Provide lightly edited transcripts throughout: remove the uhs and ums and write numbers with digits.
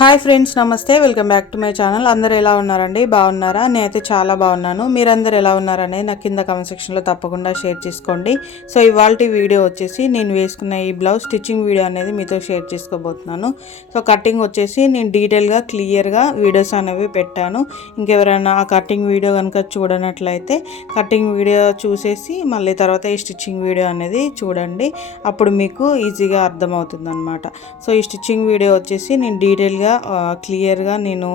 Hi friends, నమస్తే. Welcome back to my channel. అందరూ ఎలా ఉన్నారండి? బాగున్నారా? నేనైతే చాలా బాగున్నాను. మీరందరూ ఎలా ఉన్నారనేది నాకు కింద కామెంట్ సెక్షన్లో తప్పకుండా షేర్ చేసుకోండి. సో ఇవాల్టి వీడియో వచ్చేసి నేను వేసుకున్న ఈ బ్లౌజ్ స్టిచ్చింగ్ వీడియో అనేది మీతో షేర్ చేసుకోబోతున్నాను. సో కటింగ్ వచ్చేసి నేను డీటెయిల్గా క్లియర్గా వీడియోస్ అనేవి పెట్టాను. ఇంకెవరైనా ఆ కటింగ్ వీడియో కనుక చూడనట్లయితే కటింగ్ వీడియో చూసేసి మళ్ళీ తర్వాత ఈ స్టిచ్చింగ్ వీడియో అనేది చూడండి. అప్పుడు మీకు ఈజీగా అర్థమవుతుంది అనమాట. సో ఈ స్టిచ్చింగ్ వీడియో వచ్చేసి నేను డీటెయిల్గా క్లియర్గా నేను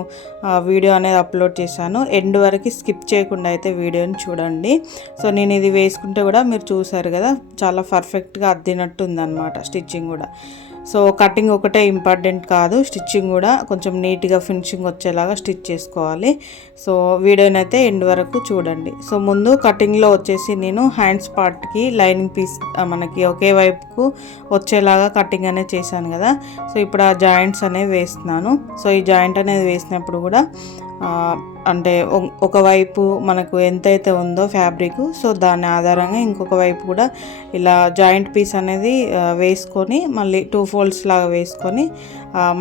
వీడియో అనేది అప్లోడ్ చేశాను. ఎండ్ వరకు స్కిప్ చేయకుండా అయితే వీడియోని చూడండి. సో నేను ఇది వేసుకుంటే కూడా మీరు చూసారు కదా, చాలా పర్ఫెక్ట్గా అద్దినట్టు ఉందన్నమాట స్టిచ్చింగ్ కూడా. సో కటింగ్ ఒకటే ఇంపార్టెంట్ కాదు, స్టిచ్చింగ్ కూడా కొంచెం నీట్గా ఫినిషింగ్ వచ్చేలాగా స్టిచ్ చేసుకోవాలి. సో వీడియోని అయితే ఎండ్ వరకు చూడండి. సో ముందు కటింగ్లో వచ్చేసి నేను హ్యాండ్స్ పార్ట్కి లైనింగ్ పీస్ మనకి ఒకే వైపుకు వచ్చేలాగా కటింగ్ అనేది చేశాను కదా. సో ఇప్పుడు ఆ జాయింట్స్ అనేవి వేస్తున్నాను. సో ఈ జాయింట్ అనేది వేసినప్పుడు కూడా అంటే ఒకవైపు మనకు ఎంతైతే ఉందో ఫ్యాబ్రిక్, సో దాని ఆధారంగా ఇంకొక వైపు కూడా ఇలా జాయింట్ పీస్ అనేది వేసుకొని మళ్ళీ 2 ఫోల్డ్స్ లాగా వేసుకొని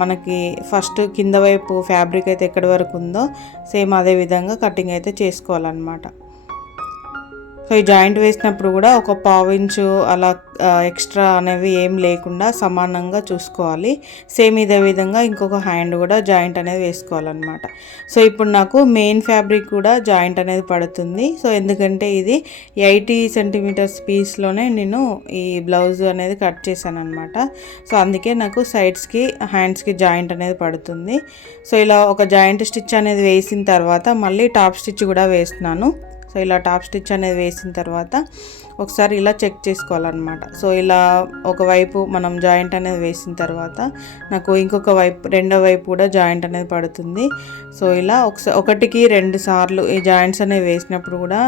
మనకి ఫస్ట్ కింద వైపు ఫ్యాబ్రిక్ అయితే ఎక్కడి వరకు ఉందో సేమ్ అదే విధంగా కటింగ్ అయితే చేసుకోవాలన్నమాట. సో ఈ జాయింట్ వేసినప్పుడు కూడా ఒక 1/2 ఇంచు అలా ఎక్స్ట్రా అనేవి ఏం లేకుండా సమానంగా చూసుకోవాలి. సేమ్ ఇదే విధంగా ఇంకొక హ్యాండ్ కూడా జాయింట్ అనేది వేసుకోవాలన్నమాట. సో ఇప్పుడు నాకు మెయిన్ ఫ్యాబ్రిక్ కూడా జాయింట్ అనేది పడుతుంది. సో ఎందుకంటే ఇది 80 సెంటీమీటర్స్ పీస్లోనే నేను ఈ బ్లౌజ్ అనేది కట్ చేశాను అనమాట. సో అందుకే నాకు సైడ్స్కి హ్యాండ్స్కి జాయింట్ అనేది పడుతుంది. సో ఇలా ఒక జాయింట్ స్టిచ్ అనేది వేసిన తర్వాత మళ్ళీ టాప్ స్టిచ్ కూడా వేస్తున్నాను. సో ఇలా టాప్ స్టిచ్ అనేది వేసిన తర్వాత ఒకసారి ఇలా చెక్ చేసుకోవాలన్నమాట. సో ఇలా ఒకవైపు మనం జాయింట్ అనేది వేసిన తర్వాత నాకు ఇంకొక వైపు రెండో వైపు కూడా జాయింట్ అనేది పడుతుంది. సో ఇలా ఒకటికి 2 సార్లు ఈ జాయింట్స్ అనేవి వేసినప్పుడు కూడా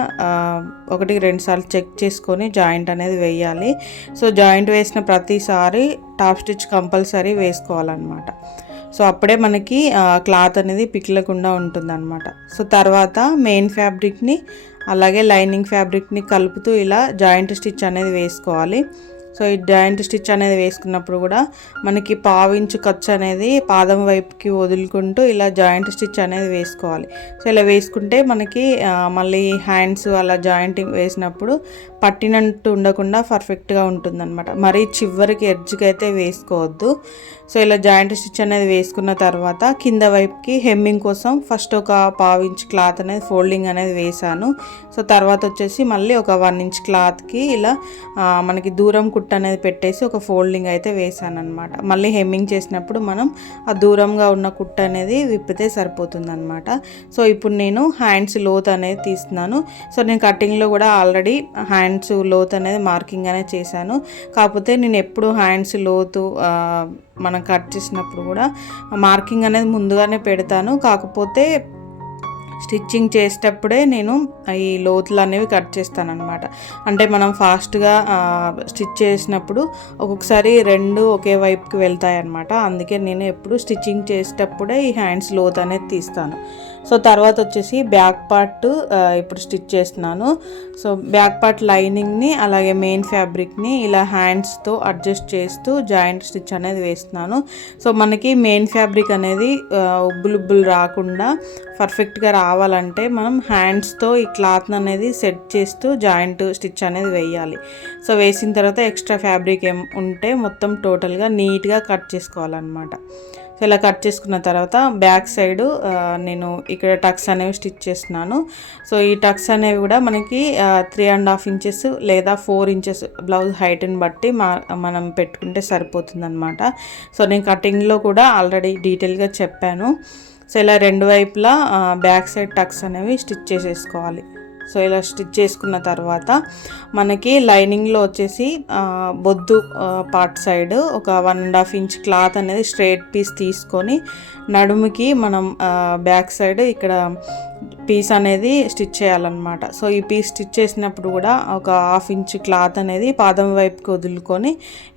1కి 2 సార్లు చెక్ చేసుకొని జాయింట్ అనేది వేయాలి. సో జాయింట్ వేసిన ప్రతిసారి టాప్ స్టిచ్ కంపల్సరీ వేసుకోవాలన్నమాట. సో అప్పుడే మనకి క్లాత్ అనేది పిక్లకుండా ఉంటుందన్నమాట. సో తర్వాత మెయిన్ ఫ్యాబ్రిక్ని అలాగే లైనింగ్ ఫ్యాబ్రిక్ని కలుపుతూ ఇలా జాయింట్ స్టిచ్ అనేది వేసుకోవాలి. సో ఈ జాయింట్ స్టిచ్ అనేది వేసుకున్నప్పుడు కూడా మనకి 1/2 ఇంచు ఖర్చు అనేది పాదం వైపుకి వదులుకుంటూ ఇలా జాయింట్ స్టిచ్ అనేది వేసుకోవాలి. సో ఇలా వేసుకుంటే మనకి మళ్ళీ హ్యాండ్స్ అలా జాయింట్ వేసినప్పుడు పట్టినట్టు ఉండకుండా పర్ఫెక్ట్గా ఉంటుందన్నమాట. మరీ చివరికి ఎడ్జ్కి అయితే వేసుకోవద్దు. సో ఇలా జాయింట్ స్టిచ్ అనేది వేసుకున్న తర్వాత కింద వైపుకి హెమ్మింగ్ కోసం ఫస్ట్ ఒక 1/2 ఇంచ్ క్లాత్ అనేది ఫోల్డింగ్ అనేది వేసాను. సో తర్వాత వచ్చేసి మళ్ళీ ఒక 1 ఇంచ్ క్లాత్కి ఇలా మనకి దూరం కుట్ట అనేది పెట్టేసి ఒక ఫోల్డింగ్ అయితే వేసాను అనమాట. మళ్ళీ హెమ్మింగ్ చేసినప్పుడు మనం ఆ దూరంగా ఉన్న కుట్ట అనేది విప్పితే సరిపోతుంది అనమాట. సో ఇప్పుడు నేను హ్యాండ్స్ లోత్ అనేది తీస్తున్నాను. సో నేను కటింగ్లో కూడా ఆల్రెడీ హ్యాండ్స్ లోత్ అనేది మార్కింగ్ అనేది చేశాను. కాకపోతే నేను ఎప్పుడు హ్యాండ్స్ లోతు మనం కట్ చేసినప్పుడు కూడా మార్కింగ్ అనేది ముందుగానే పెడతాను. కాకపోతే స్టిచ్చింగ్ చేసేటప్పుడే నేను ఈ లోతులు అనేవి కట్ చేస్తాను అనమాట. అంటే మనం ఫాస్ట్గా స్టిచ్ చేసినప్పుడు ఒక్కొక్కసారి 2 ఒకే వైపుకి వెళ్తాయి అనమాట. అందుకే నేను ఎప్పుడు స్టిచ్చింగ్ చేసేటప్పుడే ఈ హ్యాండ్స్ లోత్ అనేది తీస్తాను. సో తర్వాత వచ్చేసి బ్యాక్ పార్ట్ ఇప్పుడు స్టిచ్ చేస్తున్నాను. సో బ్యాక్ పార్ట్ లైనింగ్ని అలాగే మెయిన్ ఫ్యాబ్రిక్ని ఇలా హ్యాండ్స్తో అడ్జస్ట్ చేస్తూ జాయింట్ స్టిచ్ అనేది వేస్తున్నాను. సో మనకి మెయిన్ ఫ్యాబ్రిక్ అనేది ఉబ్బులు రాకుండా పర్ఫెక్ట్గా రావాలంటే మనం హ్యాండ్స్తో ఈ క్లాత్ అనేది సెట్ చేస్తూ జాయింట్ స్టిచ్ అనేది వేయాలి. సో వేసిన తర్వాత ఎక్స్ట్రా ఫ్యాబ్రిక్ ఏం ఉంటే మొత్తం టోటల్గా నీట్గా కట్ చేసుకోవాలన్నమాట. సో ఇలా కట్ చేసుకున్న తర్వాత బ్యాక్ సైడ్ నేను ఇక్కడ టక్స్ అనేవి స్టిచ్ చేస్తున్నాను. సో ఈ టక్స్ అనేవి కూడా మనకి 3.5 ఇంచెస్ లేదా 4 ఇంచెస్ బ్లౌజ్ హైట్ని బట్టి మనం పెట్టుకుంటే సరిపోతుందన్నమాట. సో నేను కటింగ్లో కూడా ఆల్రెడీ డీటెయిల్గా చెప్పాను. సో ఇలా 2 వైపులా బ్యాక్ సైడ్ టక్స్ అనేవి స్టిచ్ చేసేసుకోవాలి. సో ఇలా స్టిచ్ చేసుకున్న తర్వాత మనకి లైనింగ్లో వచ్చేసి బొద్దు పార్ట్ సైడ్ ఒక 1.5 ఇంచ్ క్లాత్ అనేది స్ట్రైట్ పీస్ తీసుకొని నడుముకి మనం బ్యాక్ సైడ్ ఇక్కడ పీస్ అనేది స్టిచ్ చేయాలన్నమాట. సో ఈ పీస్ స్టిచ్ చేసినప్పుడు కూడా ఒక 1/2 ఇంచ్ క్లాత్ అనేది పాదం వైపుకి వదులుకొని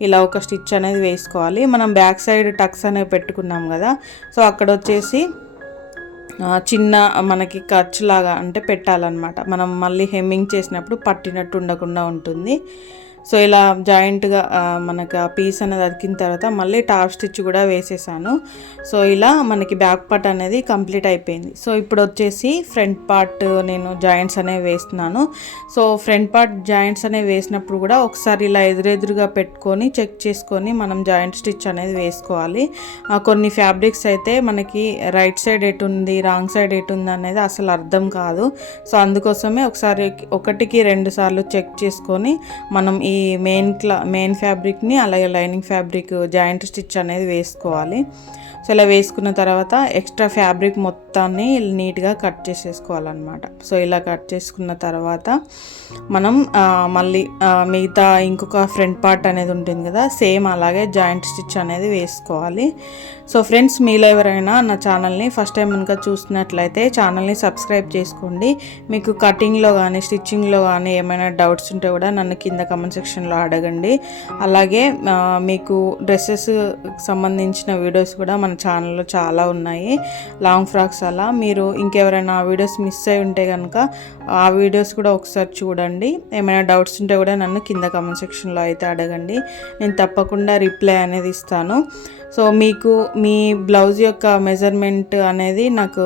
ఇలా ఒక స్టిచ్ అనేది వేసుకోవాలి. మనం బ్యాక్ సైడ్ టక్స్ అనేవి పెట్టుకున్నాం కదా, సో అక్కడ వచ్చేసి చిన్న మనకి ఖర్చులాగా అంటే పెట్టాలన్నమాట. మనం మళ్ళీ హెమ్మింగ్ చేసినప్పుడు పట్టినట్టు ఉండకుండా ఉంటుంది. సో ఇలా జాయింట్గా మనకు ఆ పీస్ అనేది అతికిన తర్వాత మళ్ళీ టాప్ స్టిచ్ కూడా వేసేసాను. సో ఇలా మనకి బ్యాక్ పార్ట్ అనేది కంప్లీట్ అయిపోయింది. సో ఇప్పుడు వచ్చేసి ఫ్రంట్ పార్ట్ నేను జాయింట్స్ అనేవి వేస్తున్నాను. సో ఫ్రంట్ పార్ట్ జాయింట్స్ అనేవి వేసినప్పుడు కూడా ఒకసారి ఇలా ఎదురెదురుగా పెట్టుకొని చెక్ చేసుకొని మనం జాయింట్ స్టిచ్ అనేది వేసుకోవాలి. కొన్ని ఫ్యాబ్రిక్స్ అయితే మనకి రైట్ సైడ్ ఎటు ఉంది, రాంగ్ సైడ్ ఎటు ఉంది అనేది అసలు అర్థం కాదు. సో అందుకోసమే ఒకసారి 1-2 సార్లు చెక్ చేసుకొని మనం ఈ మెయిన్ ఫ్యాబ్రిక్ని అలాగే లైనింగ్ ఫ్యాబ్రిక్ జాయింట్ స్టిచ్ అనేది వేసుకోవాలి. సో ఇలా వేసుకున్న తర్వాత ఎక్స్ట్రా ఫ్యాబ్రిక్ మొత్తాన్ని నీట్గా కట్ చేసేసుకోవాలన్నమాట. సో ఇలా కట్ చేసుకున్న తర్వాత మనం మళ్ళీ మిగతా ఇంకొక ఫ్రంట్ పార్ట్ అనేది ఉంటుంది కదా, సేమ్ అలాగే జాయింట్ స్టిచ్ అనేది వేసుకోవాలి. సో ఫ్రెండ్స్, మీలో ఎవరైనా నా ఛానల్ని ఫస్ట్ టైం కనుక చూస్తున్నట్లయితే ఛానల్ని సబ్స్క్రైబ్ చేసుకోండి. మీకు కటింగ్లో కానీ స్టిచ్చింగ్లో కానీ ఏమైనా డౌట్స్ ఉంటే కూడా నన్ను కింద కమెంట్ సెక్షన్లో అడగండి. అలాగే మీకు డ్రెస్సెస్ సంబంధించిన వీడియోస్ కూడా మన ఛానల్లో చాలా ఉన్నాయి, లాంగ్ ఫ్రాక్స్ అలా. మీరు ఇంకెవరైనా ఆ వీడియోస్ మిస్ అయి ఉంటే కనుక ఆ వీడియోస్ కూడా ఒకసారి చూడండి. ఏమైనా డౌట్స్ ఉంటే కూడా నన్ను కింద కమెంట్ సెక్షన్లో అయితే అడగండి, నేను తప్పకుండా రిప్లై అనేది ఇస్తాను. సో మీకు మీ బ్లౌజ్ యొక్క మెజర్మెంట్ అనేది నాకు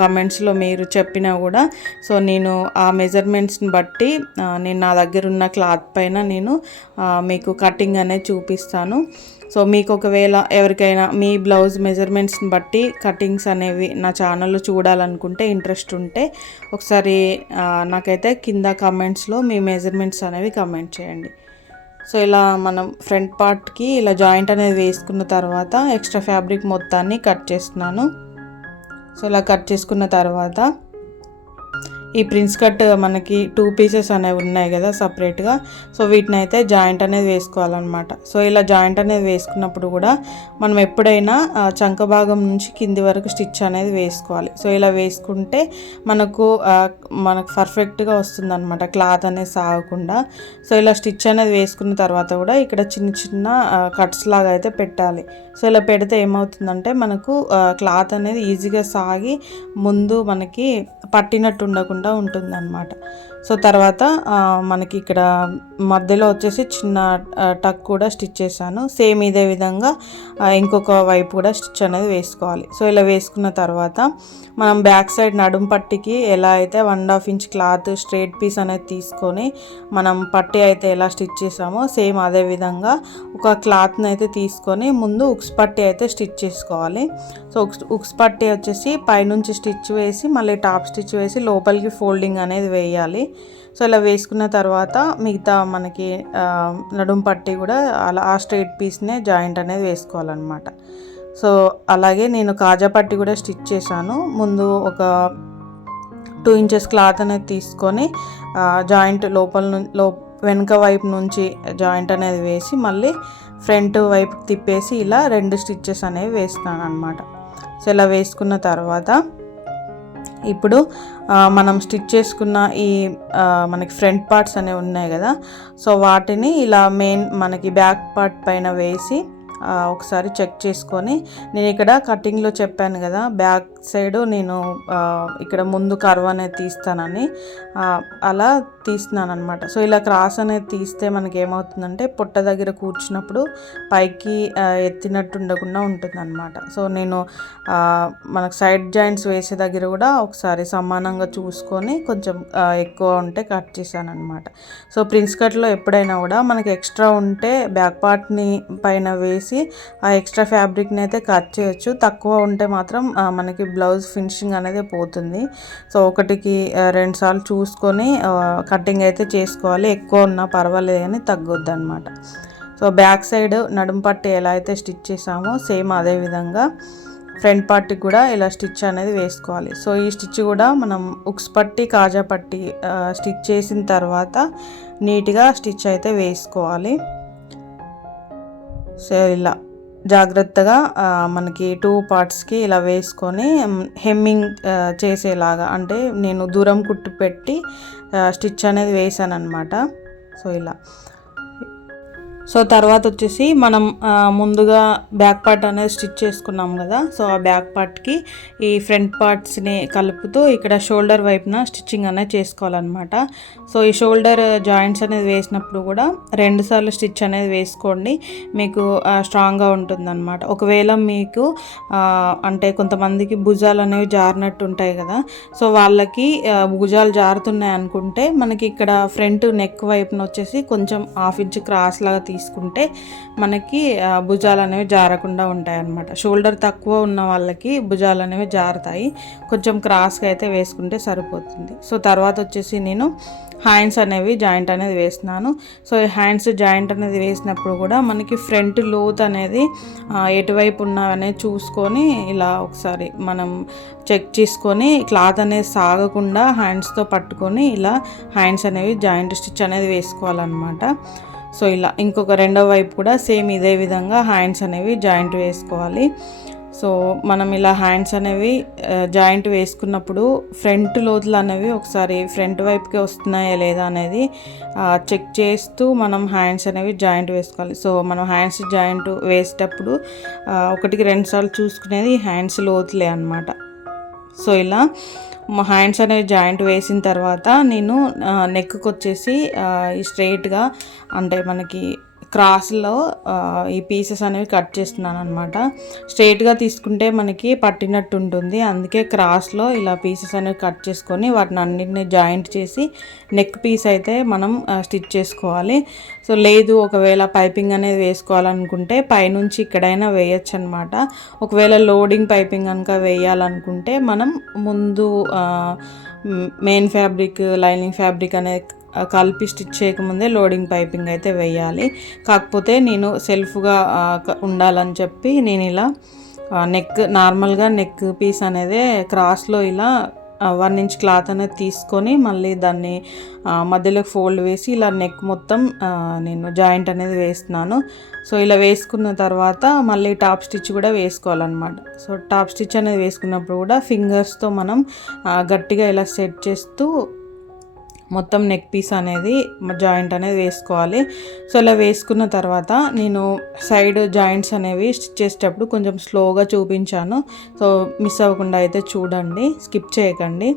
కమెంట్స్లో మీరు చెప్పినా కూడా సో నేను ఆ మెజర్మెంట్స్ని బట్టి నేను నా దగ్గర ఉన్న క్లాత్ పైన నేను మీకు కటింగ్ అనేది చూపిస్తాను. సో మీకు ఒకవేళ ఎవరికైనా మీ బ్లౌజ్ మెజర్మెంట్స్ని బట్టి కటింగ్స్ అనేవి నా ఛానల్లో చూడాలనుకుంటే ఇంట్రెస్ట్ ఉంటే ఒకసారి నాకైతే కింద కమెంట్స్లో మీ మెజర్మెంట్స్ అనేవి కమెంట్ చేయండి. సో ఇలా మనం ఫ్రంట్ పార్ట్కి ఇలా జాయింట్ అనేది వేసుకున్న తర్వాత ఎక్స్ట్రా ఫ్యాబ్రిక్ మొత్తాన్ని కట్ చేస్తున్నాను. సో ఇలా కట్ చేసుకున్న తర్వాత ఈ ప్రిన్స్ కట్ మనకి 2 పీసెస్ అనేవి ఉన్నాయి కదా సపరేట్గా, సో వీటిని అయితే జాయింట్ అనేది వేసుకోవాలన్నమాట. సో ఇలా జాయింట్ అనేది వేసుకున్నప్పుడు కూడా మనం ఎప్పుడైనా చంక భాగం నుంచి కింది వరకు స్టిచ్ అనేది వేసుకోవాలి. సో ఇలా వేసుకుంటే మనకు పర్ఫెక్ట్గా వస్తుందన్నమాట, క్లాత్ అనేది సాగకుండా. సో ఇలా స్టిచ్ అనేది వేసుకున్న తర్వాత కూడా ఇక్కడ చిన్న చిన్న కట్స్ లాగా అయితే పెట్టాలి. సో ఇలా పెడితే ఏమవుతుందంటే మనకు క్లాత్ అనేది ఈజీగా సాగి ముందు మనకి పట్టినట్టు ఉండకుండా ఉంటుందన్నమాట. సో తర్వాత మనకి ఇక్కడ మధ్యలో వచ్చేసి చిన్న టక్ కూడా స్టిచ్ చేశాను. సేమ్ ఇదే విధంగా ఇంకొక వైపు కూడా స్టిచ్ అనేది వేసుకోవాలి. సో ఇలా వేసుకున్న తర్వాత మనం బ్యాక్ సైడ్ నడుం పట్టికి ఎలా అయితే 1.5 ఇంచ్ క్లాత్ స్ట్రైట్ పీస్ అనేది తీసుకొని మనం పట్టి అయితే ఎలా స్టిచ్ చేసామో సేమ్ అదే విధంగా ఒక క్లాత్ని అయితే తీసుకొని ముందు ఉక్స్ పట్టి అయితే స్టిచ్ చేసుకోవాలి. సో ఉక్స్ పట్టి వచ్చేసి పైనుంచి స్టిచ్ వేసి మళ్ళీ టాప్ స్టిచ్ వేసి లోపలికి ఫోల్డింగ్ అనేది వేయాలి. సో ఇలా వేసుకున్న తర్వాత మిగతా మనకి నడుం పట్టి కూడా అలా ఆ స్ట్రైట్ పీస్నే జాయింట్ అనేది వేసుకోవాలన్నమాట. సో అలాగే నేను కాజా పట్టి కూడా స్టిచ్ చేశాను. ముందు ఒక 2 ఇంచెస్ క్లాత్ అనేది తీసుకొని జాయింట్ వెనుక వైపు నుంచి జాయింట్ అనేది వేసి మళ్ళీ ఫ్రంట్ వైపు తిప్పేసి ఇలా 2 స్టిచ్చెస్ అనేవి వేస్తున్నాను అనమాట. సో ఇలా వేసుకున్న తర్వాత ఇప్పుడు మనం స్టిచ్ చేసుకున్న ఈ మనకి ఫ్రంట్ పార్ట్స్ అనేవి ఉన్నాయి కదా, సో వాటిని ఇలా మనకి బ్యాక్ పార్ట్ పైన వేసి ఒకసారి చెక్ చేసుకొని, నేను ఇక్కడ కటింగ్లో చెప్పాను కదా బ్యాక్ సైడ్ నేను ఇక్కడ ముందు కర్వ్ అనేది తీస్తానని అలా తీస్తున్నాను అనమాట. సో ఇలా క్రాస్ అనేది తీస్తే మనకి ఏమవుతుందంటే పొట్ట దగ్గర కూర్చున్నప్పుడు పైకి ఎత్తినట్టు ఉండకుండా ఉంటుంది అనమాట. సో నేను మనకు సైడ్ జాయింట్స్ వేసే దగ్గర కూడా ఒకసారి సమానంగా చూసుకొని కొంచెం ఎక్కువ ఉంటే కట్ చేశాను అనమాట. సో ప్రిన్స్ కట్లో ఎప్పుడైనా కూడా మనకి ఎక్స్ట్రా ఉంటే బ్యాక్ పార్ట్ని పైన వేసి ఆ ఎక్స్ట్రా ఫ్యాబ్రిక్ని అయితే కట్ చేయొచ్చు. తక్కువ ఉంటే మాత్రం మనకి బ్లౌజ్ ఫినిషింగ్ అనేది పోతుంది. సో 1-2 సార్లు చూసుకొని కటింగ్ అయితే చేసుకోవాలి. ఎక్కువ ఉన్నా పర్వాలేదు కానీ తగ్గొద్దు అనమాట. సో బ్యాక్ సైడ్ నడుం పట్టి ఎలా అయితే స్టిచ్ చేసామో సేమ్ అదే విధంగా ఫ్రంట్ పార్ట్కి కూడా ఇలా స్టిచ్ అనేది వేసుకోవాలి. సో ఈ స్టిచ్ కూడా మనం ఉక్స్ పట్టి కాజా పట్టి స్టిచ్ చేసిన తర్వాత నీట్గా స్టిచ్ అయితే వేసుకోవాలి. సో ఇలా జాగ్రత్తగా మనకి 2 పార్ట్స్కి ఇలా వేసుకొని హెమ్మింగ్ చేసేలాగా, అంటే నేను దూరం కుట్టు పెట్టి స్టిచ్ అనేది వేసాను అనమాట. సో ఇలా సో తర్వాత వచ్చేసి మనం ముందుగా బ్యాక్ పార్ట్ అనేది స్టిచ్ చేసుకున్నాం కదా, సో ఆ బ్యాక్ పార్ట్కి ఈ ఫ్రంట్ పార్ట్స్ని కలుపుతూ ఇక్కడ షోల్డర్ వైపున స్టిచ్చింగ్ అనేది చేసుకోవాలన్నమాట. సో ఈ షోల్డర్ జాయింట్స్ అనేది వేసినప్పుడు కూడా 2 సార్లు స్టిచ్ అనేది వేసుకోండి, మీకు స్ట్రాంగ్గా ఉంటుందన్నమాట. ఒకవేళ మీకు అంటే కొంతమందికి భుజాలు అనేవి జారినట్టు ఉంటాయి కదా, సో వాళ్ళకి భుజాలు జారుతున్నాయి అనుకుంటే మనకి ఇక్కడ ఫ్రంట్ నెక్ వైపున వచ్చేసి కొంచెం 1/2 ఇంచ్ క్రాస్ లాగా తీసుకుంటే మనకి భుజాలు అనేవి జారకుండా ఉంటాయి అన్నమాట. షోల్డర్ తక్కువ ఉన్న వాళ్ళకి భుజాలు అనేవి జారుతాయి, కొంచెం క్రాస్గా అయితే వేసుకుంటే సరిపోతుంది. సో తర్వాత వచ్చేసి నేను హ్యాండ్స్ అనేవి జాయింట్ అనేది వేస్తున్నాను. సో ఈ హ్యాండ్స్ జాయింట్ అనేది వేసినప్పుడు కూడా మనకి ఫ్రంట్ లోత్ అనేది ఎటువైపు ఉన్నవనేది చూసుకొని ఇలా ఒకసారి మనం చెక్ చేసుకొని క్లాత్ అనేది సాగకుండా హ్యాండ్స్తో పట్టుకొని ఇలా హ్యాండ్స్ అనేవి జాయింట్ స్టిచ్ అనేది వేసుకోవాలన్నమాట. సో ఇలా ఇంకొక రెండో వైపు కూడా సేమ్ ఇదే విధంగా హ్యాండ్స్ అనేవి జాయింట్ వేసుకోవాలి. సో మనం ఇలా హ్యాండ్స్ అనేవి జాయింట్ వేసుకున్నప్పుడు ఫ్రంట్ లోతులు అనేవి ఒకసారి ఫ్రంట్ వైపుకే వస్తున్నాయా లేదా అనేది చెక్ చేస్తూ మనం హ్యాండ్స్ అనేవి జాయింట్ వేసుకోవాలి. సో మనం హ్యాండ్స్ జాయింట్ వేసేటప్పుడు 1-2 సార్లు చూసుకునేది హ్యాండ్స్ లోతులే అన్నమాట. సో ఇలా హ్యాండ్స్ అనేవి జాయింట్ వేసిన తర్వాత నేను నెక్కి వచ్చేసి ఈ స్ట్రైట్గా అంటే మనకి క్రాస్లో ఈ పీసెస్ అనేవి కట్ చేస్తున్నాను అనమాట. స్ట్రైట్గా తీసుకుంటే మనకి పట్టినట్టు ఉంటుంది, అందుకే క్రాస్లో ఇలా పీసెస్ అనేవి కట్ చేసుకొని వాటిని అన్నింటినీ జాయింట్ చేసి నెక్ పీస్ అయితే మనం స్టిచ్ చేసుకోవాలి. సో లేదు ఒకవేళ పైపింగ్ అనేది వేసుకోవాలనుకుంటే పైనుంచి ఇక్కడైనా వేయచ్చు అనమాట. ఒకవేళ లోడింగ్ పైపింగ్ కనుక వేయాలనుకుంటే మనం ముందు మెయిన్ ఫ్యాబ్రిక్ లైనింగ్ ఫ్యాబ్రిక్ అనేది కలిపి స్టిచ్ చేయకముందే లోడింగ్ పైపింగ్ అయితే వేయాలి. కాకపోతే నేను సెల్ఫ్గా ఉండాలని చెప్పి నేను ఇలా నెక్ నార్మల్గా నెక్ పీస్ అనేది క్రాస్లో ఇలా 1 ఇంచ్ క్లాత్ అనేది తీసుకొని మళ్ళీ దాన్ని మధ్యలోకి ఫోల్డ్ వేసి ఇలా నెక్ మొత్తం నేను జాయింట్ అనేది వేస్తున్నాను. సో ఇలా వేసుకున్న తర్వాత మళ్ళీ టాప్ స్టిచ్ కూడా వేసుకోవాలన్నమాట. సో టాప్ స్టిచ్ అనేది వేసుకున్నప్పుడు కూడా ఫింగర్స్తో మనం గట్టిగా ఇలా సెట్ చేస్తూ మొత్తం నెక్ పీస్ అనేది జాయింట్ అనేది వేసుకోవాలి. సో ఇలా వేసుకున్న తర్వాత నేను సైడ్ జాయింట్స్ అనేవి స్టిచ్ చేసేటప్పుడు కొంచెం స్లోగా చూపించాను, సో మిస్ అవ్వకుండా అయితే చూడండి, స్కిప్ చేయకండి.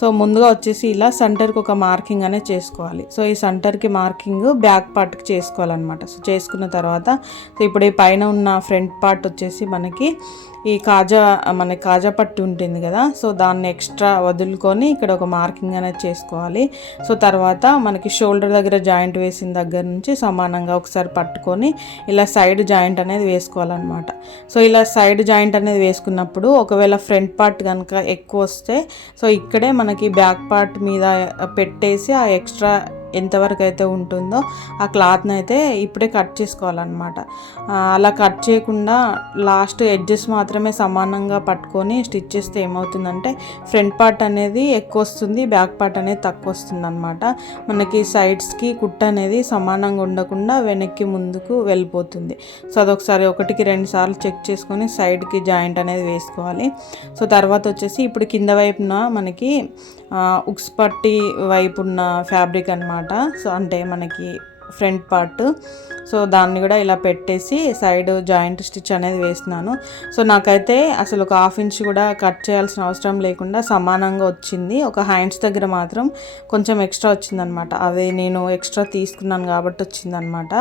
సో ముందుగా వచ్చేసి ఇలా సెంటర్కి ఒక మార్కింగ్ అనేది చేసుకోవాలి. సో ఈ సెంటర్కి మార్కింగ్ బ్యాక్ పార్ట్కి చేసుకోవాలన్నమాట. సో చేసుకున్న తర్వాత సో ఇప్పుడు ఈ పైన ఉన్న ఫ్రంట్ పార్ట్ వచ్చేసి మనకి ఈ కాజా పట్టు ఉంటుంది కదా, సో దాన్ని ఎక్స్ట్రా వదులుకొని ఇక్కడ ఒక మార్కింగ్ అనేది చేసుకోవాలి. సో తర్వాత మనకి షోల్డర్ దగ్గర జాయింట్ వేసిన దగ్గర నుంచి సమానంగా ఒకసారి పట్టుకొని ఇలా సైడ్ జాయింట్ అనేది వేసుకోవాలన్నమాట. సో ఇలా సైడ్ జాయింట్ అనేది వేసుకున్నప్పుడు ఒకవేళ ఫ్రంట్ పార్ట్ కనుక ఎక్కువ వస్తే సో ఇక్కడే మనకి బ్యాక్ పార్ట్ మీద పెట్టేసి ఆ ఎక్స్ట్రా ఎంతవరకు అయితే ఉంటుందో ఆ క్లాత్ని అయితే ఇప్పుడే కట్ చేసుకోవాలన్నమాట. అలా కట్ చేయకుండా లాస్ట్ ఎడ్జెస్ మాత్రమే సమానంగా పట్టుకొని స్టిచ్ చేస్తే ఏమవుతుందంటే ఫ్రంట్ పార్ట్ అనేది ఎక్కువ వస్తుంది, బ్యాక్ పార్ట్ అనేది తక్కువ వస్తుంది అనమాట. మనకి సైడ్స్కి కుట్ట అనేది సమానంగా ఉండకుండా వెనక్కి ముందుకు వెళ్ళిపోతుంది. సో అదొకసారి 1-2 సార్లు చెక్ చేసుకొని సైడ్కి జాయింట్ అనేది వేసుకోవాలి. సో తర్వాత వచ్చేసి ఇప్పుడు కింద వైపున మనకి ఉక్స్ పట్టి వైపు ఉన్న ఫ్యాబ్రిక్ అనమాట. సో అంటే మనకి ఫ్రంట్ పార్ట్, సో దాన్ని కూడా ఇలా పెట్టేసి సైడ్ జాయింట్ స్టిచ్ అనేది వేస్తున్నాను. సో నాకైతే అసలు ఒక 1/2 ఇంచ్ కూడా కట్ చేయాల్సిన అవసరం లేకుండా సమానంగా వచ్చింది. ఒక హ్యాండ్స్ దగ్గర మాత్రం కొంచెం ఎక్స్ట్రా వచ్చిందనమాట, అవి నేను ఎక్స్ట్రా తీసుకున్నాను కాబట్టి వచ్చిందనమాట.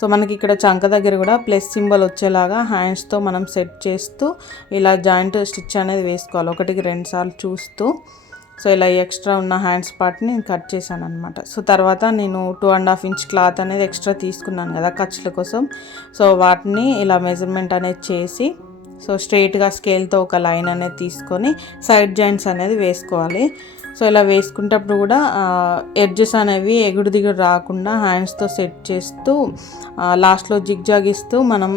సో మనకి ఇక్కడ చంక దగ్గర కూడా ప్లస్ సింబల్ వచ్చేలాగా హ్యాండ్స్తో మనం సెట్ చేస్తూ ఇలా జాయింట్ స్టిచ్ అనేది వేసుకోవాలి 1-2 సార్లు చూస్తూ. సో ఇలా ఎక్స్ట్రా ఉన్న హ్యాండ్స్ పార్ట్ని కట్ చేశాను అనమాట. సో తర్వాత నేను 2.5 ఇంచ్ క్లాత్ అనేది ఎక్స్ట్రా తీసుకున్నాను కదా ఖర్చుల కోసం, సో వాటిని ఇలా మెజర్మెంట్ అనేది చేసి సో స్ట్రైట్గా స్కేల్తో ఒక లైన్ అనేది తీసుకొని సైడ్ జాయింట్స్ అనేది వేసుకోవాలి. సో ఇలా వేసుకునేటప్పుడు కూడా ఎడ్జెస్ అనేవి ఎగుడు దిగుడు రాకుండా హ్యాండ్స్తో సెట్ చేస్తూ లాస్ట్లో జిగ్జాగ్ ఇస్తూ మనం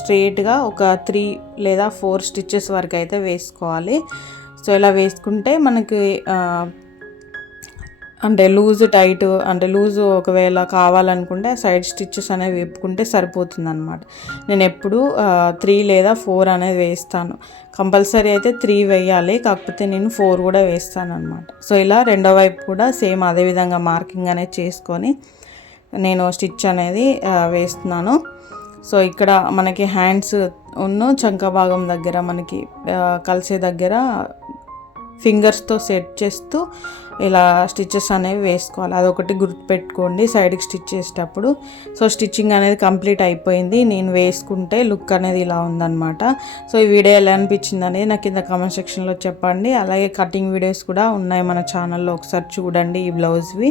స్ట్రైట్గా ఒక 3 లేదా 4 స్టిచ్చెస్ వరకు అయితే వేసుకోవాలి. సో ఇలా వేసుకుంటే మనకి అంటే లూజ్ ఒకవేళ కావాలనుకుంటే సైడ్ స్టిచ్చెస్ అనేవి వేపుకుంటే సరిపోతుంది అనమాట. నేను ఎప్పుడు 3 లేదా 4 అనేది వేస్తాను, కంపల్సరీ అయితే 3 వేయాలి, కాకపోతే నేను 4 కూడా వేస్తాను అనమాట. సో ఇలా రెండో వైపు కూడా సేమ్ అదే విధంగా మార్కింగ్ అనేది చేసుకొని నేను స్టిచ్ అనేది వేస్తున్నాను. సో ఇక్కడ మనకి హ్యాండ్స్ చంక భాగం దగ్గర మనకి కలిసే దగ్గర ఫింగర్స్తో సెట్ చేస్తూ ఇలా స్టిచెస్ అనేవి వేసుకోవాలి. అదొకటి గుర్తుపెట్టుకోండి సైడ్కి స్టిచ్ చేసేటప్పుడు. సో స్టిచ్చింగ్ అనేది కంప్లీట్ అయిపోయింది. నేను వేసుకుంటే లుక్ అనేది ఇలా ఉందన్నమాట. సో ఈ వీడియో ఎలా అనిపించింది అనేది నాకు కింద కామెంట్ సెక్షన్లో చెప్పండి. అలాగే కటింగ్ వీడియోస్ కూడా ఉన్నాయి మన ఛానల్లో, ఒకసారి చూడండి ఈ బ్లౌజ్వి.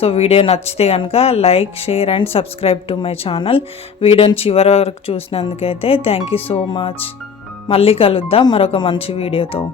సో వీడియో నచ్చితే కనుక like, share and subscribe to my channel. వీడియోని చివరి వరకు చూసినందుకైతే థ్యాంక్ యూ సో మచ్. మళ్ళీ కలుద్దాం మరొక మంచి వీడియోతో.